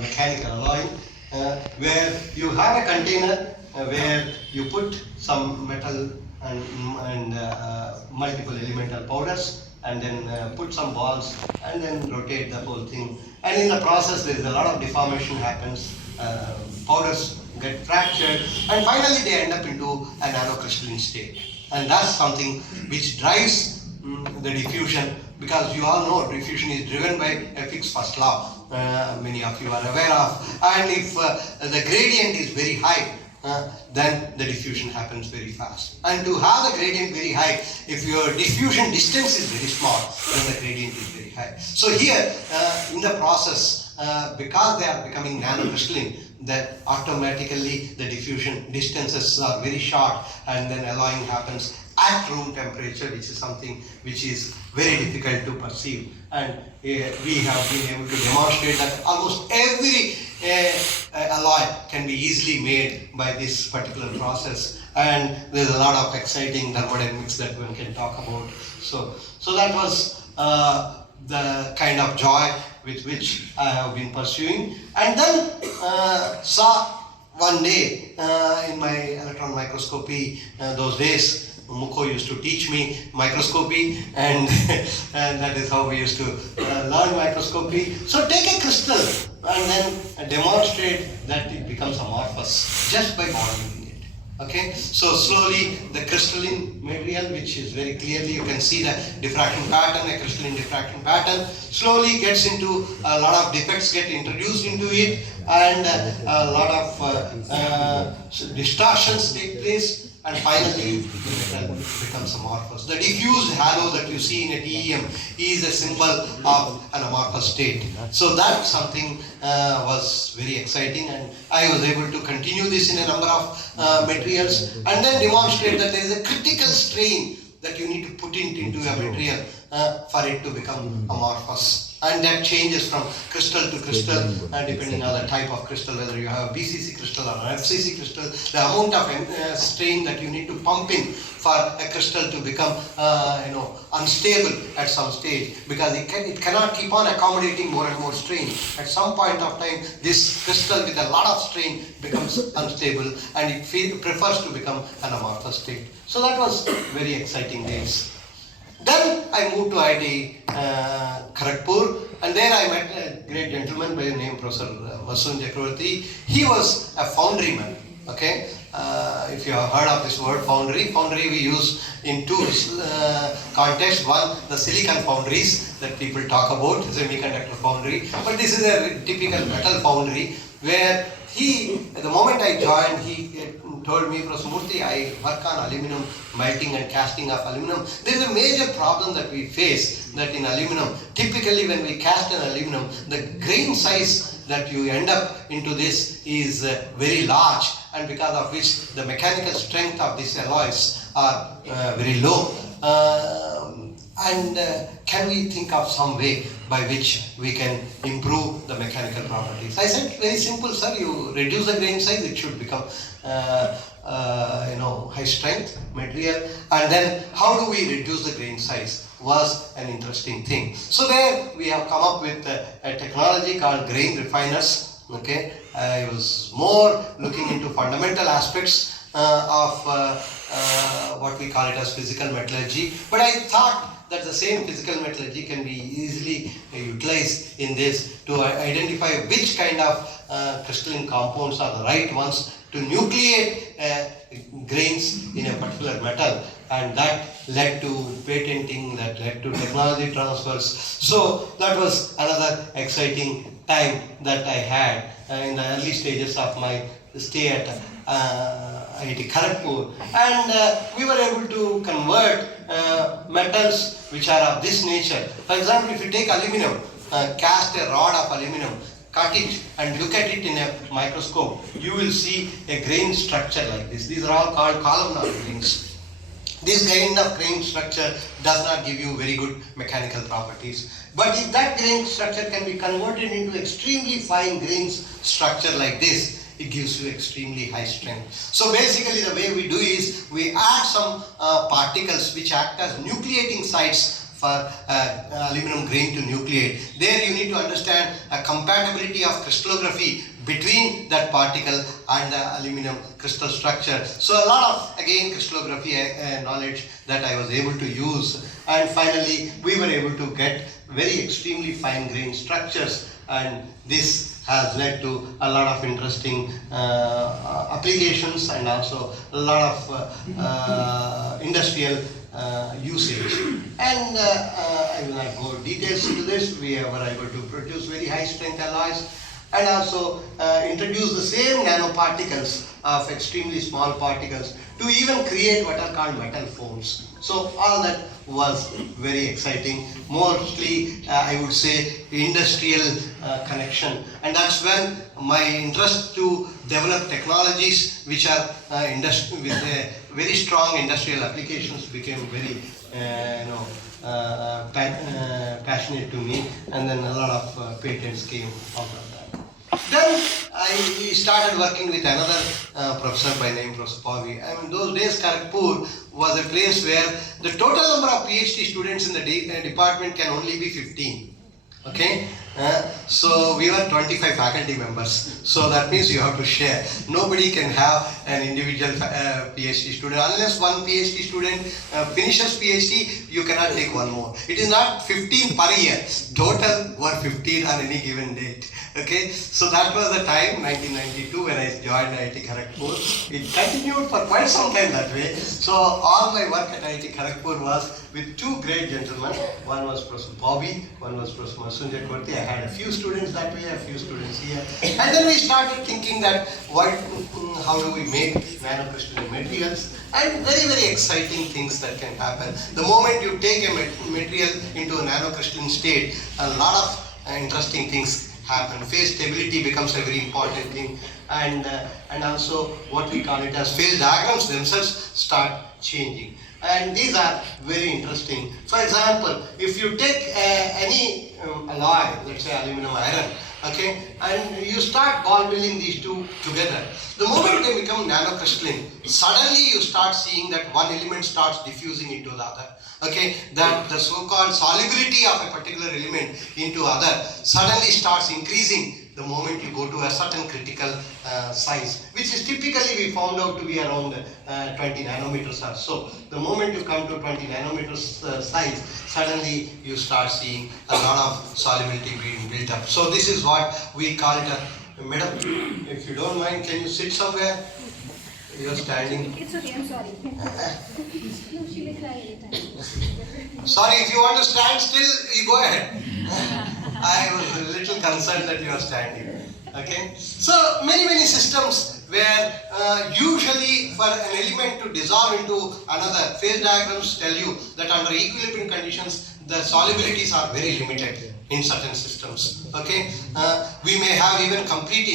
mechanical alloying, where you have a container where you put some metal and multiple elemental powders, and then put some balls and then rotate the whole thing. And in the process, there is a lot of deformation happens. Powders get fractured, and finally they end up into a nanocrystalline state. And that's something which drives the diffusion, because you all know diffusion is driven by a Fick's first law. Many of you are aware of. And if the gradient is very high, then the diffusion happens very fast. And to have the gradient very high, if your diffusion distance is very small, then the gradient is very high. So here, in the process, because they are becoming nanocrystalline, then automatically the diffusion distances are very short, and then alloying happens at room temperature, which is something which is very difficult to perceive. And we have been able to demonstrate that almost every alloy can be easily made by this particular process. And there's a lot of exciting thermodynamics that one can talk about. So that was the kind of joy with which I have been pursuing. And then saw one day in my electron microscopy, those days, Mukho used to teach me microscopy, and that is how we used to learn microscopy. So take a crystal and then demonstrate that it becomes amorphous just by modeling it. Okay, so slowly the crystalline material, which is very clearly, you can see the diffraction pattern, a crystalline diffraction pattern, slowly gets into a lot of defects get introduced into it, and a lot of distortions take place. And finally, the metal becomes amorphous. The diffused halo that you see in a TEM is a symbol of an amorphous state. So that something was very exciting, and I was able to continue this in a number of materials, and then demonstrate that there is a critical strain that you need to put into a material for it to become amorphous. And that changes from crystal to crystal, depending on the type of crystal, whether you have a BCC crystal or an FCC crystal, the amount of strain that you need to pump in for a crystal to become unstable at some stage, because it cannot keep on accommodating more and more strain. At some point of time, this crystal with a lot of strain becomes unstable, and it prefers to become an amorphous state. So that was very exciting days. Then I moved to IIT Kharagpur, and there I met a great gentleman by the name Professor Vasun Chakravarti. He was a foundryman. Okay, if you have heard of this word foundry we use in two contexts. One, the silicon foundries that people talk about, semiconductor foundry, but this is a typical metal foundry where the moment I joined, he told me, Professor Murty, I work on aluminum, melting and casting of aluminum. There is a major problem that we face, that in aluminum, typically when we cast an aluminum, the grain size that you end up into this is very large, and because of which the mechanical strength of these alloys are very low. Can we think of some way by which we can improve the mechanical properties? I said, very simple, sir. You reduce the grain size, it should become high strength material. And then how do we reduce the grain size was an interesting thing. So there we have come up with a technology called grain refiners. Okay, I was more looking into fundamental aspects of what we call it as physical metallurgy, but I thought that the same physical metallurgy can be easily utilized in this to identify which kind of crystalline compounds are the right ones to nucleate grains in a particular metal, and that led to patenting, that led to technology transfers. So that was another exciting time that I had in the early stages of my stay at IIT Kharagpur, and we were able to convert metals which are of this nature. For example, if you take aluminum, cast a rod of aluminum, cut it and look at it in a microscope, you will see a grain structure like this. These are all called columnar grains. This kind of grain structure does not give you very good mechanical properties. But if that grain structure can be converted into extremely fine grains structure like this, it gives you extremely high strength. So basically the way we do is we add some particles which act as nucleating sites for aluminum grain to nucleate. There you need to understand a compatibility of crystallography between that particle and the aluminum crystal structure. So a lot of, again, crystallography knowledge that I was able to use. And finally, we were able to get very extremely fine grained structures, and this has led to a lot of interesting applications and also a lot of industrial usage. And I will not go details into this. We were able to produce very high strength alloys and also introduce the same nanoparticles of extremely small particles to even create what are called metal foams. So all that was very exciting, mostly I would say industrial connection, and that's when my interest to develop technologies which are with very strong industrial applications became very passionate to me, and then a lot of patents came out of that. Then I started working with another professor by name Prof. I mean, those days Kharagpur was a place where the total number of PhD students in the department can only be 15. Okay, so we were 25 faculty members, so that means you have to share. Nobody can have an individual PhD student. Unless one PhD student finishes PhD, you cannot take one more. It is not 15 per year, total were 15 on any given date. Okay, so that was the time, 1992, when I joined IIT Kharagpur. It continued for quite some time that way. So all my work at IIT Kharagpur was with two great gentlemen. One was Prof. Bobby, one was Prof. Murty. I had a few students that way, a few students here. And then we started thinking that how do we make nanocrystalline materials? And very, very exciting things that can happen. The moment you take a material into a nanocrystalline state, a lot of interesting things happen. Phase stability becomes a very important thing, and also what we call it as phase diagrams themselves start changing. And these are very interesting. For example, if you take any alloy, let's say aluminum iron, okay, and you start ball milling these two together, the moment they become nanocrystalline, suddenly you start seeing that one element starts diffusing into the other. Okay, that the so-called solubility of a particular element into other suddenly starts increasing the moment you go to a certain critical size, which is typically we found out to be around 20 nanometers or so. The moment you come to 20 nanometers size, suddenly you start seeing a lot of solubility being built up. So this is what we call it a, madam, if you don't mind, can you sit somewhere? You're standing. It's okay, I'm sorry. No, she will cry anytime. Sorry, if you want to stand still, you go ahead. I was a little concerned that you are standing. Okay? So, many systems where usually for an element to dissolve into another, phase diagrams tell you that under equilibrium conditions, the solubilities are very limited in certain systems. Okay? We may have even complete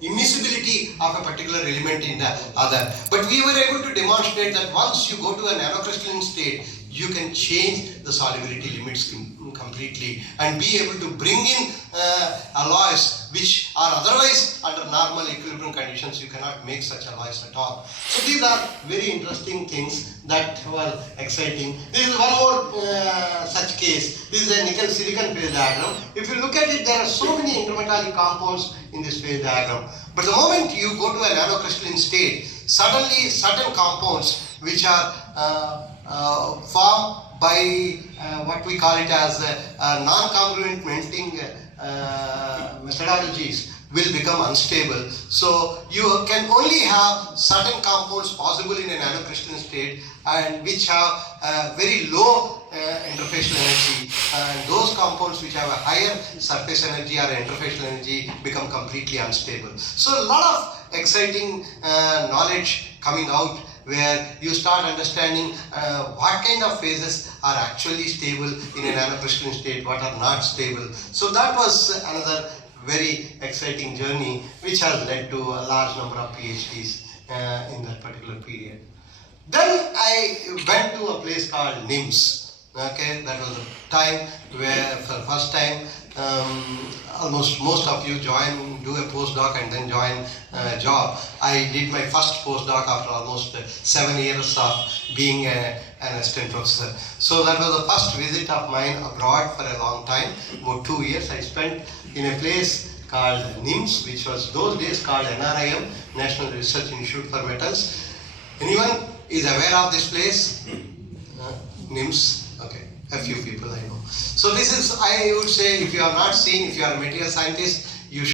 immiscibility of a particular element in the other. But we were able to demonstrate that once you go to a nanocrystalline state, you can change the solubility limits completely and be able to bring in alloys which are otherwise under normal equilibrium conditions you cannot make such alloys at all. So these are very interesting things that were exciting. This is one more such case. This is a nickel silicon phase diagram. If you look at it, there are so many intermetallic compounds in this phase diagram. But the moment you go to a nanocrystalline state, suddenly certain compounds which are formed by what we call it as non-congruent melting methodologies will become unstable. So you can only have certain compounds possible in a nanocrystalline state and which have very low interfacial energy, and those compounds which have a higher surface energy or interfacial energy become completely unstable. So a lot of exciting knowledge coming out where you start understanding what kind of phases are actually stable in a nanocrystalline state, what are not stable. So that was another very exciting journey which has led to a large number of PhDs in that particular period. Then I went to a place called NIMS. Okay, that was a time where for the first time almost most of you do a postdoc and then join a job. I did my first postdoc after almost 7 years of being an assistant professor. So that was the first visit of mine abroad for a long time. About 2 years I spent in a place called NIMS, which was those days called NRIM, National Research Institute for Metals. Anyone is aware of this place? NIMS? Okay, a few people I know. So this is, I would say, if you have not seen, if you are a material scientist,